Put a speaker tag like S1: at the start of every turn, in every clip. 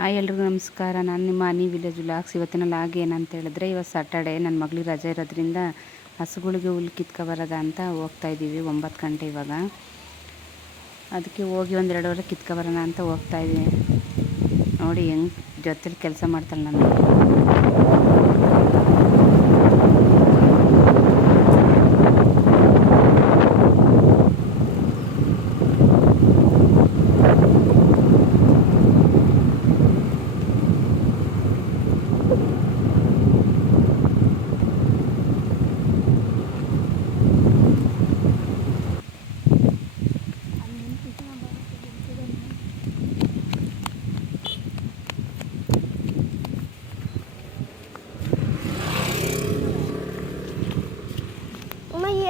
S1: Hi, ಎಲ್ರಿಗೂ ನಮಸ್ಕಾರ. ನಾನು ನಿಮ್ಮ ಅನಿ ವಿಲೇಜ್ ವ್ಲಾಗ್ಸ್. ಇವತ್ತಿನ ಲಾಗ್ ಏನಂತ ಹೇಳಿದ್ರೆ ಇವತ್ತು ಸಾಟರ್ಡೆ ನನ್ನ ಮಗಳಿಗೆ ರಜೆ ಇರೋದ್ರಿಂದ ಹಸುಗಳಿಗೆ ಹುಲ್ಲು ಕಿತ್ಕೊಬರೋದ ಅಂತ ಹೋಗ್ತಾ ಇದ್ದೀವಿ ಒಂಬತ್ತು ಗಂಟೆ ಇವಾಗ. ಅದಕ್ಕೆ ಹೋಗಿ ಒಂದೆರಡುವರೆ ಕಿತ್ಕೊಬರೋಣ ಅಂತ ಹೋಗ್ತಾ ಇದ್ದೀವಿ ನೋಡಿ ಹೆಂಗೆ ಜೊತೆಲಿ ಕೆಲಸ ಮಾಡ್ತಾಳೆ ನಾನು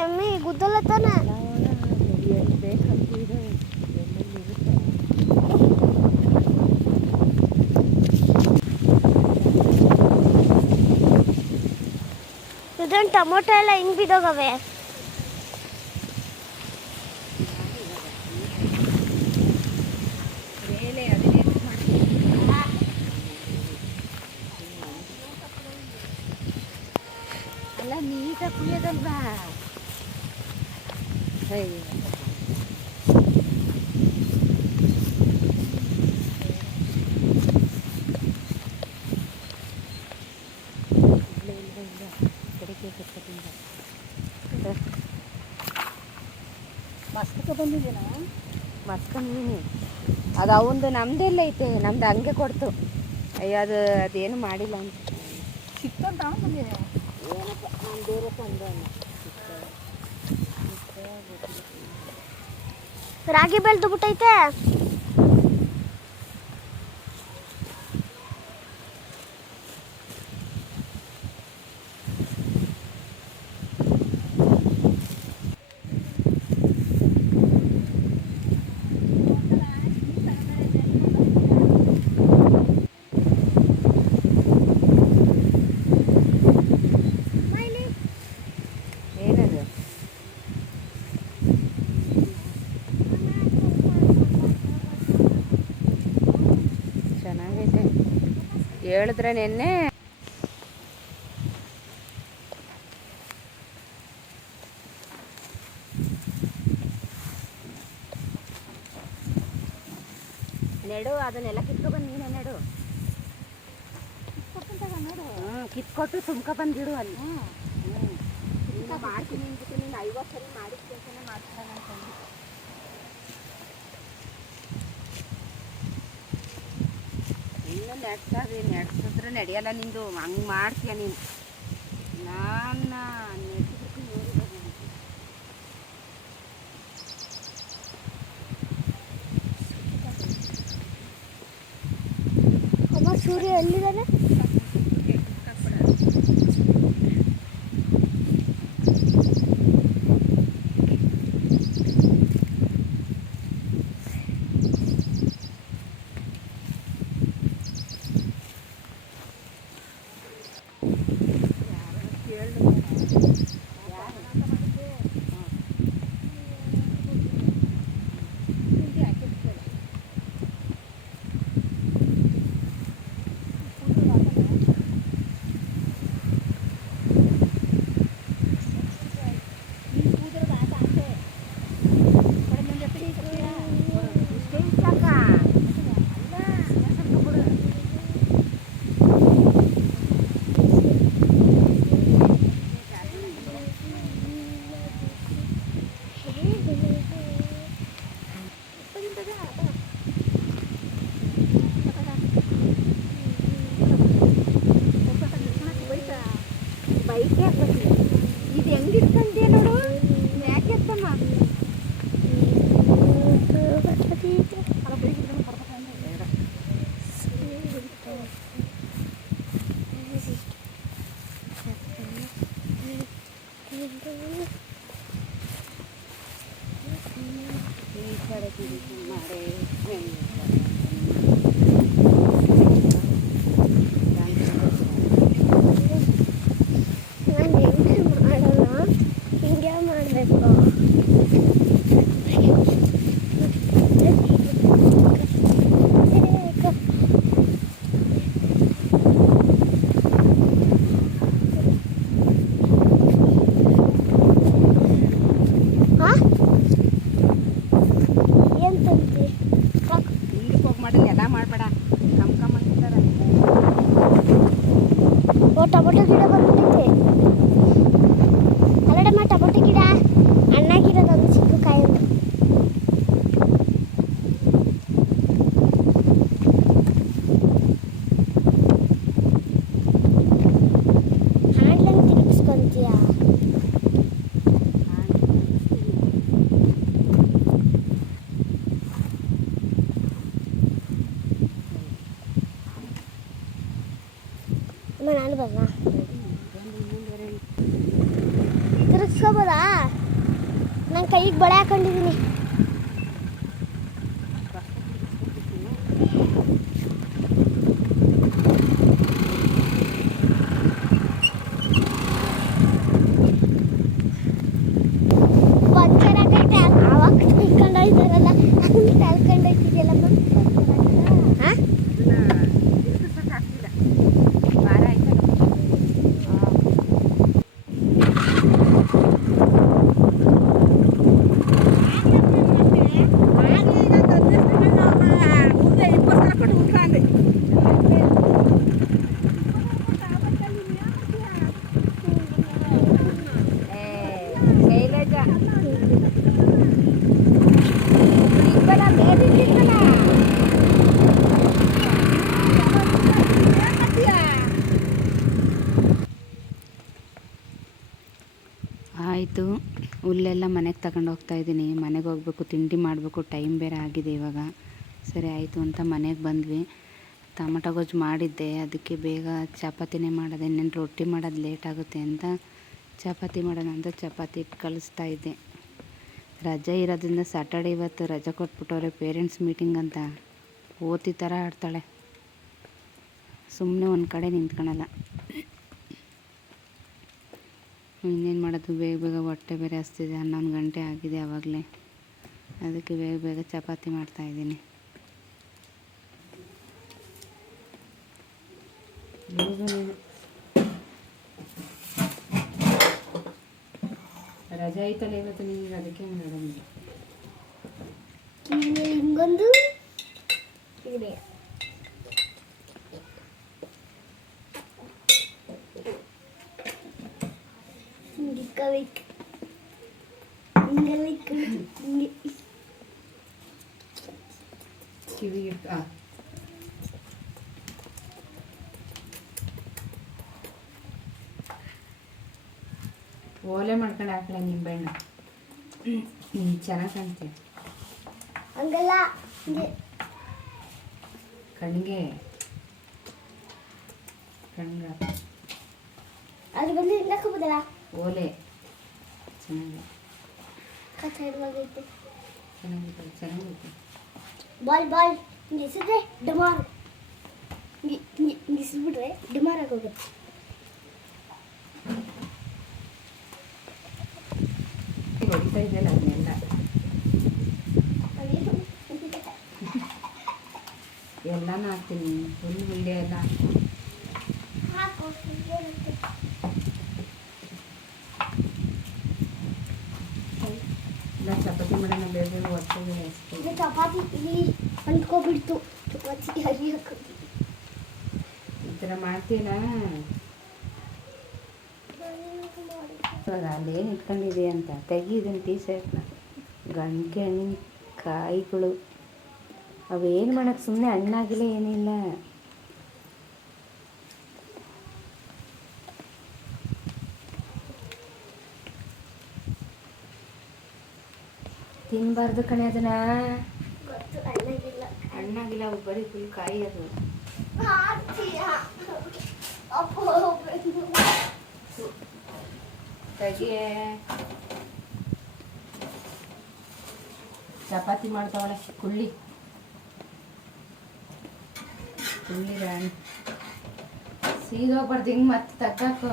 S2: ಅಮ್ಮ ಈ ಎಮ್ಮೆ ಗುದ್ದಲ ತಾನ ಇದನ್ ಟೊಮೊಟೊ ಎಲ್ಲ ಹಿಂಗ್ ಬಿದ್ದೋಗವೆ?
S1: ಅಲ್ಲ ನೀಟಾಗಿ ಕುಯ್ಯೋದಲ್ವಾ? ಮಸ್ಕ ಬಂದಿದ್ದೀನ? ಮಸ್ಕೊಂಬಂದಿನಿ ಅದು ಅವಂದು ನಮ್ದೆಲ್ಲ ಐತೆ ನಮ್ದು ಹಂಗೆ ಕೊಡ್ತು. ಅಯ್ಯೋ ಅದು ಅದೇನು ಮಾಡಿಲ್ಲ ಅಂತ.
S2: ಸಿಕ್ತಂತ ಬಂದಿದೆ
S1: ಏನಪ್ಪ ನಾನು ಬೇರೆ ತಂದು
S2: ರಾಗಿ ಬೆಳೆದು ಬಿಟ್ಟೈತೆ
S1: ಏನದು ಚೆನ್ನಾಗೈತೆ ಹೇಳಿದ್ರೆ ನಿನ್ನೆ ನೆಡು ಅದನ್ನೆಲ್ಲ ಕಿತ್ಕೊಬಂದು ನೀನೆ ನೆಡು. ಹ್ಞೂ ಕಿತ್ಕೊಟ್ಟು ಸುಮ್ಕ ಬಂದಿಡು ಅಲ್ಲಿ. ಹ್ಞೂ ನೀನು ಮಾಡ್ತೀನಿ ಅಂದ್ಬಿಟ್ಟು ನೀನು ಐವತ್ತು ಸರಿ ಮಾಡಿಸ್ಬೇಕೇ ಮಾಡ್ತಾರೆ ಮಾಡ್ತಾನೆ ಅನ್ಕೊಂಡು ಇನ್ನು ನೆಡ್ಸೋದು ನೆಡ್ಸಿದ್ರೆ ನಡೆಯಲ್ಲ ನಿಂದು. ಹಂಗೆ ಮಾಡ್ತೀಯ ನೀನು. ನಾನು ನೆಡ್ಸಿದ್ರೆ ನೋಡಿದೆ
S2: ಅಮ್ಮ ಸೂರ್ಯ ಎಲ್ಲಿದ್ದಾನೆ
S1: ಆಯಿತು. ಹುಲ್ಲೆಲ್ಲ ಮನೆಗೆ ತಗೊಂಡು ಹೋಗ್ತಾ ಇದ್ದೀನಿ. ಮನೆಗೆ ಹೋಗ್ಬೇಕು, ತಿಂಡಿ ಮಾಡಬೇಕು, ಟೈಮ್ ಬೇರೆ ಆಗಿದೆ ಇವಾಗ. ಸರಿ, ಆಯಿತು ಅಂತ ಮನೆಗೆ ಬಂದ್ವಿ. ಟೊಮಟೊ ಗೊಜ್ಜು ಮಾಡಿದ್ದೆ. ಅದಕ್ಕೆ ಬೇಗ ಚಪಾತಿನೇ ಮಾಡೋದು. ಇನ್ನೇನು ರೊಟ್ಟಿ ಮಾಡೋದು ಲೇಟ್ ಆಗುತ್ತೆ ಅಂತ ಚಪಾತಿ ಮಾಡೋಣ ಅಂತ ಚಪಾತಿ ಇಟ್ಟು ಕಳಿಸ್ತಾ ಇದ್ದೆ. ರಜೆ ಇರೋದ್ರಿಂದ ಸ್ಯಾಟರ್ಡೆ ಇವತ್ತು ರಜೆ ಕೊಟ್ಬಿಟ್ಟವ್ರೆ ಪೇರೆಂಟ್ಸ್ ಮೀಟಿಂಗ್ ಅಂತ. ಓದಿ ಥರ ಆಡ್ತಾಳೆ. ಸುಮ್ಮನೆ ಒಂದು ಕಡೆ ನಿಂತ್ಕೊಳಲ್ಲ. ಇನ್ನೇನು ಮಾಡೋದು? ಬೇಗ ಬೇಗ ಹೊಟ್ಟೆ ಬೇರೆ ಹಸ್ತಿದೆ, ಹನ್ನೊಂದು ಗಂಟೆ ಆಗಿದೆ ಆವಾಗಲೇ ಅದಕ್ಕೆ ಬೇಗ ಬೇಗ ಚಪಾತಿ ಮಾಡ್ತಾಯಿದ್ದೀನಿ ರಜೆ ಐತಲ್ಲ ಇವತ್ತು ನಿಮಗೆ ಅದಕ್ಕೆ
S2: ಹಿಂಗೊಂದು ಇದೆ ಹಿಂಗಿಕ್ಕಬೇಕು ಹಿಂಗೆಲ್ಲ ಇಕ್ಕೊಂಡು ಹಿಂಗೆ
S1: ಕಿವಿಗೆ ಹಾಂ ಓಲೆ ಮಾಡ್ಕೊಂಡು ನಿಂಬೆಹಣ್ಣು ಹ್ಞೂ ಚೆನ್ನಾಗಿ ಕಾಣ್ತೀಯ
S2: ಹಂಗಲ್ಲ ಕಣ್ಗೆ.
S1: ಕಣ್ಣಿಗೆ ಕಣ್ಣಿಗೆ
S2: ಅದು ಬಂದು ಹಾಕೋಬೋದಲ್ಲ
S1: ಓಲೆ. ಚೆನ್ನಾಗಿ
S2: ಕಚ್ಚಾ ಹಿಡ್ವಾಗೈತೆ
S1: ಚೆನ್ನಾಗಿದೆ ಚೆನ್ನಾಗಿದೆ.
S2: Ball ball. ಹಿಂಗೆ ಎಸಿದ್ರೆ ಡಮಾರ್. ಎಸಿದ್ಬಿಟ್ರೆ ಡಮಾರ್ ಆಗೋಗುತ್ತೆ
S1: ಇದೆಯಲ್ಲ ಅದನ್ನೆಲ್ಲ
S2: ಅದೇನು?
S1: ಎಲ್ಲನೂ ಹಾಕ್ತೀನಿ ಫುಲ್ ವಿಡಿಯೋ ಎಲ್ಲ. ಇಲ್ಲ ಚಪಾತಿ ಮಾಡೋಣ ಬೇರೆ
S2: ಇದು ಚಪಾತಿ ಇಲ್ಲಿ ಅಂಟ್ಕೊಬಿಡ್ತು ಚಪಾತಿ ಹರಿ ಹಾಕೋದು
S1: ಈ ಥರ ಮಾಡ್ತೀಯಲ್ಲ ಇವಾಗ ಅಲ್ಲೇನು ಇಟ್ಕೊಂಡಿದೆ ಅಂತ? ತೆಗಿ ಇದನ್ನು ಟೀ ಶರ್ಟ್ನ ಗಂಟೆ ಹಣ್ಣಿನ ಕಾಯಿಗಳು. ಅವೇನು ಮಾಡೋಕ್ಕೆ ಸುಮ್ಮನೆ ಹಣ್ಣಾಗಿಲ್ಲ ಏನಿಲ್ಲ. ತಿನ್ನಬಾರ್ದು ಕಣೆ ಅದನ್ನ. ಹಣ್ಣಾಗಿಲ್ಲ. ಅವು ಬರೀ ಫುಲ್ ಕಾಯಿ ಅದು. ತೆಗಿಯೇ ಚಪಾತಿ ಮಾಡ್ತಾವಳೆ ಕುಳ್ಳಿ. ಕುಳ್ಳಿ ಹಣ್ಣು ಸೀದೋಗ್ಬಾರ್ದು ಹಿಂಗೆ ಮತ್ತೆ ತಗ್ಗಾಕು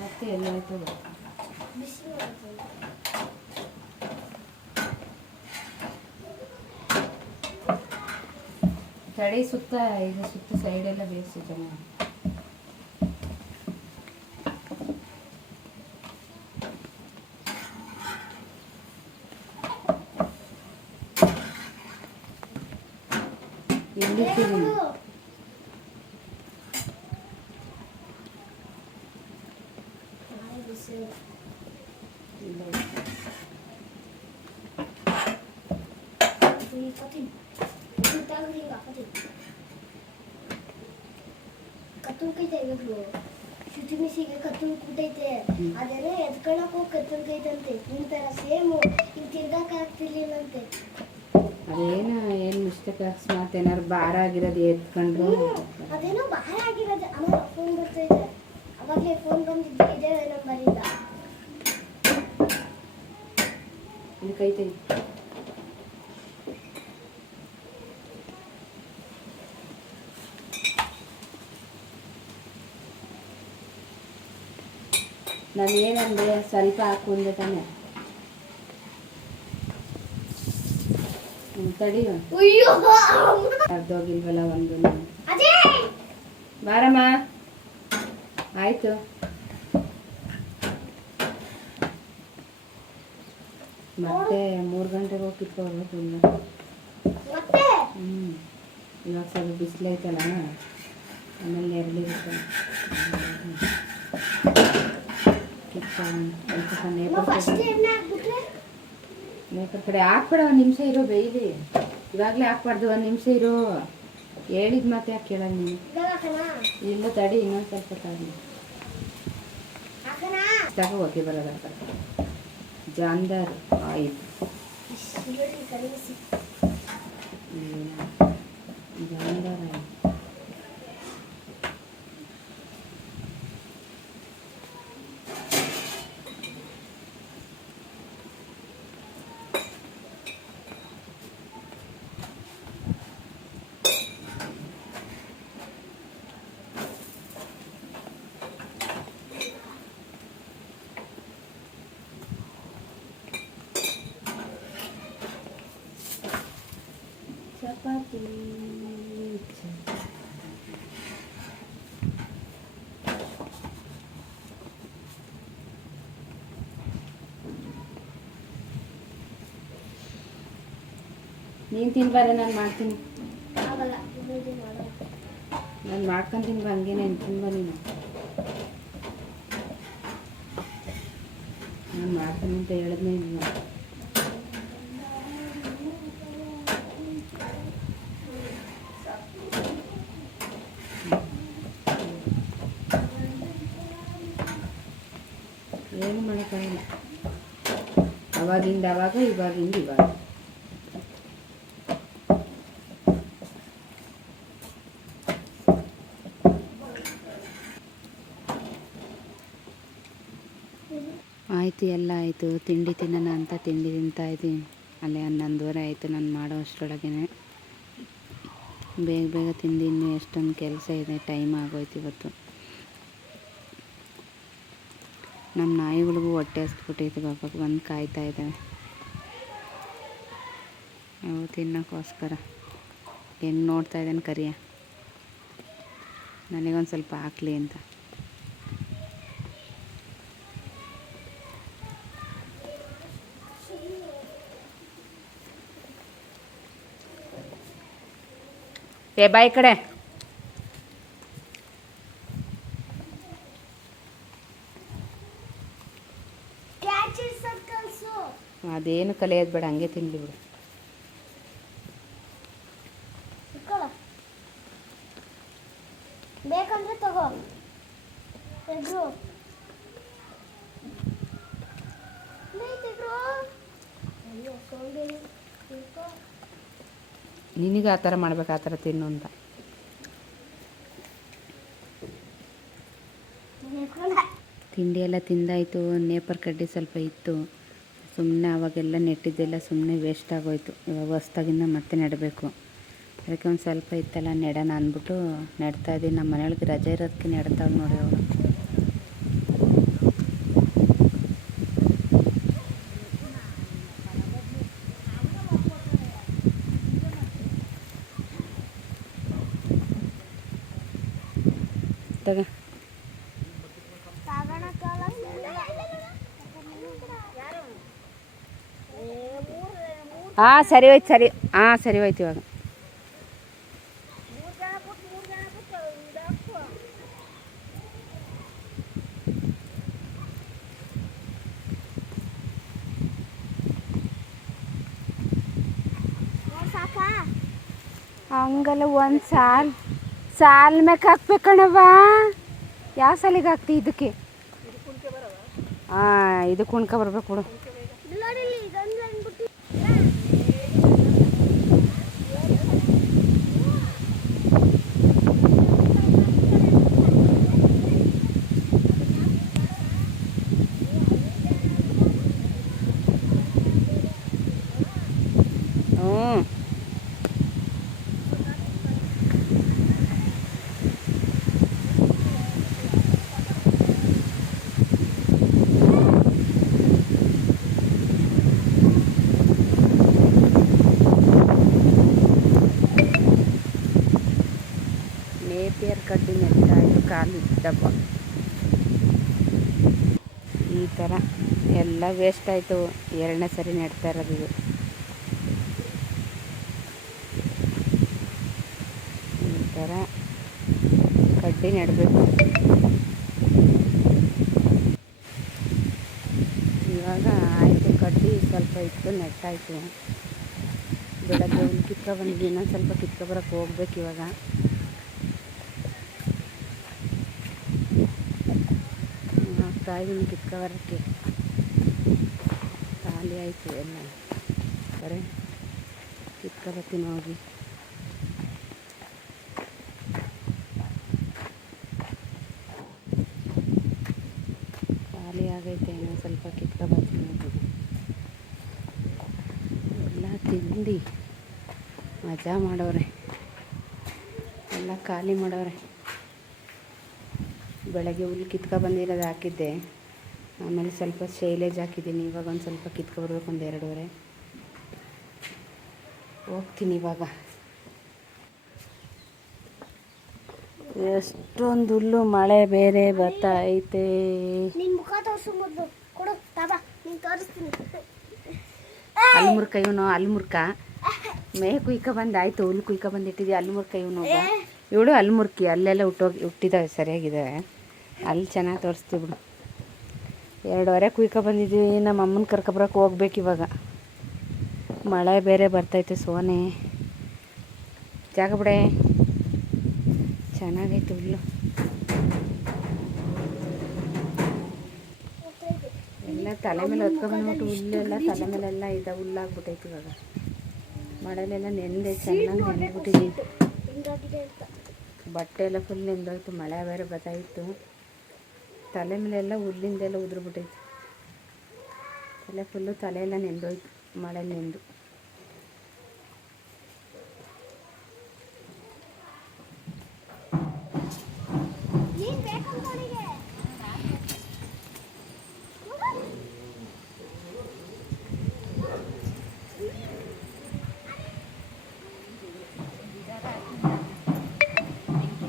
S1: ಮತ್ತೆ ಎಲ್ಲ ಆಯ್ತದ
S2: ಬಿಸಿ ಮಾಡ್ತೀನಿ.
S1: ತಡಿ ಸುತ್ತ, ಇದು ಸುತ್ತ ಸೈಡೆಲ್ಲ ಬೇಯಿಸಿ ಚೆನ್ನಾಗಿ ಎಲ್ಲಿರ್ತೀವಿ
S2: ಕತ್ತಲ್ ಕೈತೆ ಇವಾಗ್ಲು ಶುಚಿ ಮಿಸಿಗೆ ಕತ್ತಲ್ ಕೂಟೈತೆ
S1: ಹ್ಮ್.
S2: ಅದೇನೋ ಎತ್ಕೊಳಕ್ ಹೋಗಿ ಕತ್ತಲ್ ಕೈತಂತೆ ನಿನ್ ತರ ಸೇಮು ಈಗ ತಿರ್ಗಾಕ ಆಗ್ತಿರ್ಲಿಲ್ಲಂತೆ
S1: ಅದೇನು ಮಿಸ್ಟೇಕ್ ಅಕಸ್ಮಾತ್ ಏನಾದ್ರು ಭಾರ ಆಗಿರೋದು ಎತ್ಕೊಂಡು
S2: ಅದೇನೋ ಭಾರ ಆಗಿರೋದು. ಅಮ್ಮ ಫೋನ್ ಅವಾಗಲೇ ಫೋನ್ ಬಂದಿದ್ದು ಇದೇ ನಂಬರಿಂದ
S1: ಇದು ಕೈ ನಾನು ಏನಂದೆ ಸ್ವಲ್ಪ ಹಾಕು ಅಂದೆ ತಾನೆ. ತಡಿ ಅರ್ಧೋಗಿಲ್ವಲ್ಲ ಒಂದು ಬಾರಮ್ಮ. ಆಯ್ತು. ಮತ್ತೆ ಮೂರು ಗಂಟೆಗೆ ಹೋಗಿ
S2: ಕಿತ್ಕೋಬೇಕು
S1: ಹ್ಞೂ ಇವಾಗ ಸ್ವಲ್ಪ ಬಿಸಿಲೈತಲ್ಲ ಆಮೇಲೆ ಎರಡಿರುತ್ತೆ ಕಿತ್ಕೊಂಡು ಸ್ವಲ್ಪ
S2: ಫಸ್ಟ್
S1: ಕಡೆ ಹಾಕ್ಬೇಡ ಒಂದು ನಿಮಿಷ ಇರೋ ಬೇಯ್ಲಿ ಇವಾಗಲೇ ಹಾಕ್ಬಾರ್ದು ಒಂದು ನಿಮಿಷ ಇರೋ. ಹೇಳಿದ ಮತ್ತೆ ಯಾಕೆ ಕೇಳಲ್ಲ ನೀನು? ಇಲ್ಲ ತಡಿ ಇನ್ನೊಂದು ಸ್ವಲ್ಪ ತಡಿ. ತಗೋ ಹೋಗಿ ಬರೋದ? ಜಾನ್ದಾರ್ ಆಯಿಲ್
S2: ಈರುಳ್ಳಿ ಕರಿಗಿಸಿ
S1: ಜಾನ್ದಾರ್ ಆಯಿಲ್ ಚಪಾತಿ ನೀನು ತಿನ್ಬಾರ ನಾನು ಮಾಡ್ತೀನಿ.
S2: ಆಗಲ್ಲ ಇನ್ನೊಂದು ಮಾಡೋ
S1: ನಾನು ಮಾಡ್ಕೊಂತೀನಿ ಬಾ ಹಂಗೇನೆ ತಿನ್ಬಾ ನೀನು. ನಾನು ಮಾಡ್ತೀನಿ ಅಂತ ಹೇಳಿದ್ನೇ ಇಲ್ಲ ಏನು ಮಾಡೋಕ್ಕಾಗಲ್ಲ. ಅವಾಗಿಂದ ಅವಾಗ ಇವಾಗಿಂದ ಇವಾಗ ಆಯಿತು ಎಲ್ಲ ಆಯಿತು ತಿಂಡಿ ತಿನ್ನೋಣ ಅಂತ ತಿಂಡಿ ತಿಂತಾ ಇದ್ದೀನಿ. ಅಲ್ಲೇ ಹನ್ನೊಂದುವರೆ ಆಯಿತು ನಾನು ಮಾಡೋ ಅಷ್ಟರೊಳಗೆ ಬೇಗ ಬೇಗ ತಿಂದು ಇನ್ನೂ ಎಷ್ಟೊಂದು ಕೆಲಸ ಇದೆ, ಟೈಮ್ ಆಗೋಯ್ತು ಇವತ್ತು. ನಮ್ಮ ನಾಯಿಗಳಿಗೂ ಹೊಟ್ಟೆ ಹಸ್ಬಿಟ್ಟೈತೆ ಪಾಪ ಬಂದು ಕಾಯ್ತಾ ಇದ್ದಾವೆ. ಅವು ತಿನ್ನೋಕ್ಕೋಸ್ಕರ. ಹೆಂಗೆ ನೋಡ್ತಾ ಇದ್ದಾನೆ ಕರಿಯ. ನನಗೊಂದು ಸ್ವಲ್ಪ ಹಾಕ್ಲಿ ಅಂತ. ಏ ಬಾಯ್ ಕಡೆ
S2: ಕ್ಯಾಚ್ ಸರ್ಕಲ್ಸು
S1: ಅದೇನು ಕಲಿಯೋದು ಬೇಡ ಹಂಗೆ ತಿನ್ಲಿ ಬಿಡು
S2: ಇಟ್ಕೊಳ್ಳೋ ಬೇಕಂದ್ರೆ ತಗೋ ತೆಗ್ರು ಲೇ, ತೆಗ್ರು ಅಯ್ಯೋ ಸೋಂಬೇರಿ ತಿಳ್ಕೊ.
S1: ನಿನಗೆ ಆ ಥರ ಮಾಡ್ಬೇಕು, ಆ ಥರ ತಿನ್ನು ಅಂತ. ತಿಂಡಿ ಎಲ್ಲ ತಿಂದಾಯಿತು, ನೇಪರ್ ಕಡ್ಡಿ ಸ್ವಲ್ಪ ಇತ್ತು. ಸುಮ್ಮನೆ ಅವಾಗೆಲ್ಲ ನೆಟ್ಟಿದ್ದೆಲ್ಲ ಸುಮ್ಮನೆ ವೇಸ್ಟ್ ಆಗೋಯ್ತು. ಇವಾಗ ಹೊಸ್ದಾಗಿಂದ ಮತ್ತೆ ನೆಡಬೇಕು. ಅದಕ್ಕೆ ಒಂದು ಸ್ವಲ್ಪ ಇತ್ತಲ್ಲ, ನೆಡೋಣ ಅಂದ್ಬಿಟ್ಟು ನೆಡ್ತಾ ಇದ್ದೀನಿ. ನಮ್ಮ ಮನೆಯೊಳಗೆ ರಜೆ ಇರೋದಕ್ಕೆ ನೆಡ್ತಾವೆ ನೋಡಿ ಅವಳು. ತಗ ಹಾಂ ಸರಿ ಹೋಯ್ತು ಸರಿ. ಹಾಂ ಸರಿ ಹೋಯ್ತು ಇವಾಗ. ಹಂಗಲ್ಲ ಒಂದು ಸಾಲ ಸಾಲ್ ಮ್ಯಾಕ್ ಕಣವ್ವ ಯಾವ ಸಾಲಿಗೆ ಹಾಕ್ತಿ ಇದಕ್ಕೆ? ಹಾಂ ಇದು ಕುಣ್ಕ ಬರ್ಬೇಕು ಬಿಡು
S2: ನೋಡಿ ಇಲ್ಲಿ ಇದೊಂದು ಅಂದ್ಬಿಟ್ಟು
S1: ಹ್ಞೂ ನೇಪಿಯರ್ ಕಡ್ಡಿ ನೆಟ್ಟಾಯಿತು ಡಬ್ಬ ಈ ಥರ ಎಲ್ಲ ವೇಸ್ಟ್ ಆಯಿತು. ಎರಡನೇ ಸರಿ ನೆಡ್ತಾ ಇರೋದು ಇದು. ಈ ಥರ ಕಡ್ಡಿ ನೆಡಬೇಕು. ಇವಾಗ ಆಯಿತು, ಕಡ್ಡಿ ಸ್ವಲ್ಪ ಇತ್ತು ನೆಟ್ಟಾಯಿತು. ಬೆಳಗ್ಗೆ ಒಂದು ಕಿತ್ಕೊ ಬಂದಿದ್ದು ಇನ್ನೊಂದು ಸ್ವಲ್ಪ ಕಿತ್ಕೊ ಬರೋಕ್ಕೆ ಹೋಗ್ಬೇಕು ಇವಾಗ. ಬರೋಕ್ಕೆ ಖಾಲಿ ಆಯಿತು ಎಲ್ಲ ಬರೇ, ಕಿತ್ಕೊ ಬರ್ತೀನಿ ಹೋಗಿ. ಖಾಲಿ ಆಗೈತೆ ಇನ್ನೊಂದು ಸ್ವಲ್ಪ ಕಿತ್ಕೊ ಬರ್ತೀನಿ ಹೋಗಿ. ಎಲ್ಲ ತಿಂದು. ಮಜಾ ಮಾಡೋರೆ. ಎಲ್ಲ ಖಾಲಿ ಮಾಡವ್ರೆ ಬೆಳಗ್ಗೆ ಹುಲ್ಲು ಕಿತ್ಕೊ ಬಂದಿರೋದು ಹಾಕಿದ್ದೆ. ಆಮೇಲೆ ಸ್ವಲ್ಪ ಶೈಲೇಜ್ ಹಾಕಿದ್ದೀನಿ. ಇವಾಗ ಒಂದು ಸ್ವಲ್ಪ ಕಿತ್ಕೊ ಬರ್ಬೇಕು ಒಂದು ಎರಡೂವರೆ. ಹೋಗ್ತೀನಿ ಇವಾಗ. ಎಷ್ಟೊಂದು ಹುಲ್ಲು ಮಳೆ ಬೇರೆ ಬರ್ತಾ ಐತೆ
S2: ಅಲ್ಮುರ್ಕ
S1: ಅಲ್ಲಿ ಮುರ್ಕ ಇವನು ಅಲ್ಲಿ ಮುರ್ಕ ಮೇ ಕುಯ್ಕ ಬಂದು ಆಯ್ತು ಹುಲ್ಲು ಕುಯ್ಕ ಬಂದಿಟ್ಟಿದ್ವಿ ಅಲ್ಲಿ ಮುರ್ಕ ಇವನು ಇವಳು ಅಲ್ಲಿ ಮುರ್ಕಿ ಅಲ್ಲೆಲ್ಲ ಹುಟ್ಟೋಗಿ ಹುಟ್ಟಿದ್ದಾವೆ ಸರಿಯಾಗಿದ್ದಾವೆ ಅಲ್ಲಿ ಚೆನ್ನಾಗಿ ತೋರಿಸ್ತೀವಿ ಬಿಡು. ಎರಡುವರೆ ಕುಯ್ಕೊ ಬಂದಿದ್ದೀವಿ. ನಮ್ಮ ಅಮ್ಮನ ಕರ್ಕೊಬರಕ್ಕೆ ಹೋಗ್ಬೇಕು ಇವಾಗ. ಮಳೆ ಬೇರೆ ಬರ್ತೈತೆ ಸೋನೆ. ಜಾಗ ಬಿಡೆ. ಚೆನ್ನಾಗೈತೆ ಹುಲ್ಲು. ಎಲ್ಲ ತಲೆ ಮೇಲೆ ಹೊತ್ಕೊಂಡ್ಬಿಟ್ಟು ಹುಲ್ಲೆಲ್ಲ ತಲೆ ಮೇಲೆಲ್ಲ ಇದೆ ಹುಲ್ಲಾಗ್ಬಿಟ್ಟೈತೆ ಇವಾಗ. ಮಳೆಲೆಲ್ಲ ನೆಂದೆ ಚೆನ್ನಾಗಿ ನೆಂದ್ಬಿಟ್ಟಿದ್ದೀನಿ ಬಟ್ಟೆ ಎಲ್ಲ ಫುಲ್ ನೆಂದೋಯ್ತು. ಮಳೆ ಬೇರೆ ಬರ್ತಾಯಿತ್ತು ತಲೆ ಮೇಲೆಲ್ಲ ಹುಲ್ಲಿಂದೆಲ್ಲ ಉದುರ್ಬಿಟ್ಟೈತೆ ತಲೆ ಫುಲ್ಲು ತಲೆ ಎಲ್ಲ ನೆಂದೋಯ್ತು ಮಳೆ ನೆಂದು.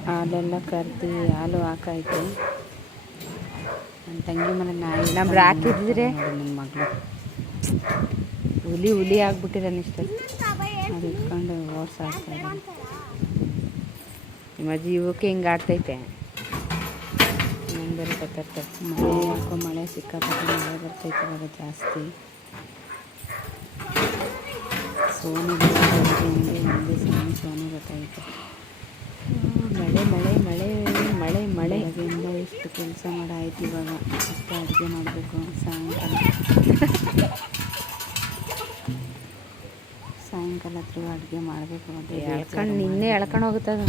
S1: ಹಾಲೆಲ್ಲ ಕರ್ದು ಹಾಲು ಹಾಕಾಯ್ತು. ನನ್ನ ತಂಗಿ ಮನೆ ನಾಯಿ ನಮ್ಮ ಹಾಕಿದ್ರೆ ನನ್ನ ಮಗಳು ಹುಲಿ ಹುಲಿ
S2: ಆಗ್ಬಿಟ್ಟಿದೆ ಏನ್
S1: ಅದು ಇಟ್ಕೊಂಡು ಓಡ್ಸ ನಿಮ್ಮ ಜೀವಕ್ಕೆ ಹಿಂಗೆ ಆಡ್ತೈತೆ? ನಂಗೆ ಬೇರೆ ಗೊತ್ತಿರ್ತದೆ ಮಳೆ, ಯಾಕೋ ಮಳೆ ಸಿಕ್ಕಾಪಟ್ಟೆ ಮಳೆ ಬರ್ತೈತೆ, ಇವಾಗ ಜಾಸ್ತಿ. ಸೋನು ಹಿಂಗೆ ಒಂದೇ ಸೋನು ಗೊತ್ತಾಗುತ್ತೆ ಮಳೆ ಮಳೆ ಮಳೆ. ಮಳೆ ಮಳೆ. ಅದರಿಂದ ಎಷ್ಟು ಕೆಲಸ ಮಾಡಾಯ್ತು ಇವಾಗ. ಅಷ್ಟು ಅಡುಗೆ ಮಾಡಬೇಕು ಸಾಯಂಕಾಲ. ಸಾಯಂಕಾಲ ಹತ್ರ ಅಡುಗೆ ಮಾಡಬೇಕು ಅಂತ ಎಳ್ಕೊಂಡು ನಿನ್ನೆ ಎಳ್ಕೊಂಡು ಹೋಗುತ್ತದ?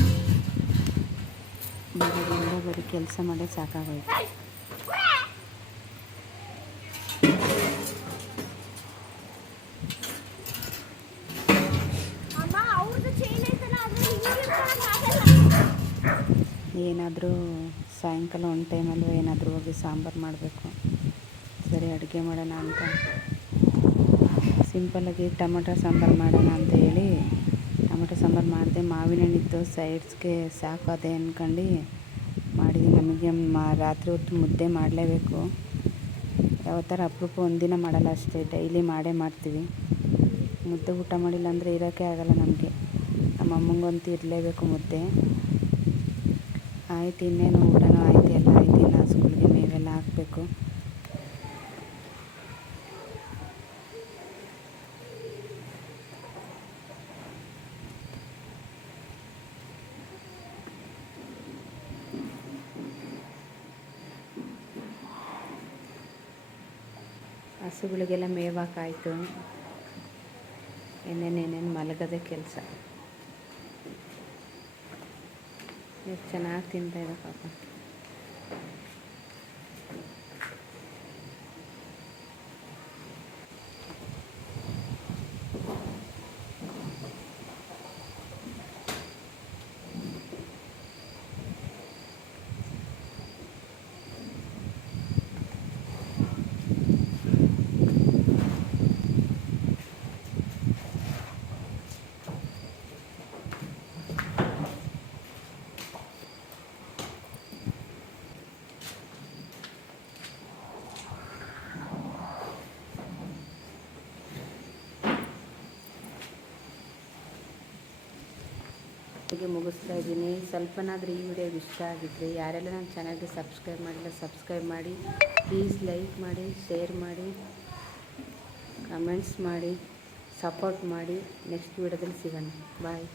S1: ಬೆಳಗ್ಗೆಯಿಂದ ಬರೀ ಕೆಲಸ ಮಾಡೇ ಸಾಕಾಗೋಯ್ತು. ಏನಾದರೂ ಸಾಯಂಕಾಲ ಒಂದು ಟೈಮಲ್ಲೂ ಏನಾದರೂ ಹೋಗಿ ಸಾಂಬಾರು ಮಾಡಬೇಕು. ಸರಿ, ಅಡುಗೆ ಮಾಡೋಣ ಅಂತ. ಸಿಂಪಲ್ಲಾಗಿ ಟೊಮೊಟೊ ಸಾಂಬಾರು ಮಾಡೋಣ ಅಂತ ಹೇಳಿ ಟೊಮೊಟೊ ಸಾಂಬಾರು ಮಾಡಿದೆ. ಮಾವಿನ ಹಣ್ಣಿತ್ತು ಸೈಡ್ಸ್ಗೆ ಸಾಕು ಅದೇ ಅಂದ್ಕೊಂಡು ಮಾಡಿದೆ. ನಮಗೆ ಮಾ, ರಾತ್ರಿ ಹೊತ್ತು ಮುದ್ದೆ ಮಾಡಲೇಬೇಕು. ಯಾವ ಥರ ಅಪರೂಪ ಒಂದಿನ ಮಾಡಲ್ಲ ಅಷ್ಟೇ, ಡೈಲಿ ಮಾಡೇ ಮಾಡ್ತೀವಿ. ಮುದ್ದೆ ಊಟ ಮಾಡಿಲ್ಲ ಅಂದರೆ ಇರೋಕ್ಕೆ ಆಗಲ್ಲ ನಮಗೆ. ನಮ್ಮ ಅಮ್ಮಂಗಂತೂ ಇರಲೇಬೇಕು ಮುದ್ದೆ. ಆಯ್ತು ಇನ್ನೇನು ಊಟನೂ ಆಯ್ತು ಎಲ್ಲ ಆಯ್ತು. ಸ್ಕೂಲ್ಗೆ ಮೇವೆಲ್ಲ ಹಾಕಬೇಕು. ಹಸುಗಳಿಗೆಲ್ಲ ಮೇವಾಕಾಯಿತು. ಏನೇನೇನೇನು ಮಲಗದೆ ಕೆಲಸ? ಚೆನ್ನಾಗಿ ತಿಂತಾ ಇದೆ ಪಾಪ. ಹೀಗೆ ಮುಗಿಸ್ತಾ ಇದ್ದೀನಿ. ಸ್ವಲ್ಪನಾದರೂ ಈ ವಿಡಿಯೋ ಇಷ್ಟ ಆಗಿದ್ರೆ ಯಾರೆಲ್ಲ ನನ್ನ ಚಾನಲ್ಗೆ ಸಬ್ಸ್ಕ್ರೈಬ್ ಮಾಡಿಲ್ಲ, ಸಬ್ಸ್ಕ್ರೈಬ್ ಮಾಡಿ. ಪ್ಲೀಸ್ ಲೈಕ್ ಮಾಡಿ, ಶೇರ್ ಮಾಡಿ, ಕಮೆಂಟ್ಸ್ ಮಾಡಿ, ಸಪೋರ್ಟ್ ಮಾಡಿ. ನೆಕ್ಸ್ಟ್ ವಿಡಿಯೋದಲ್ಲಿ ಸಿಗೋಣ. ಬಾಯ್.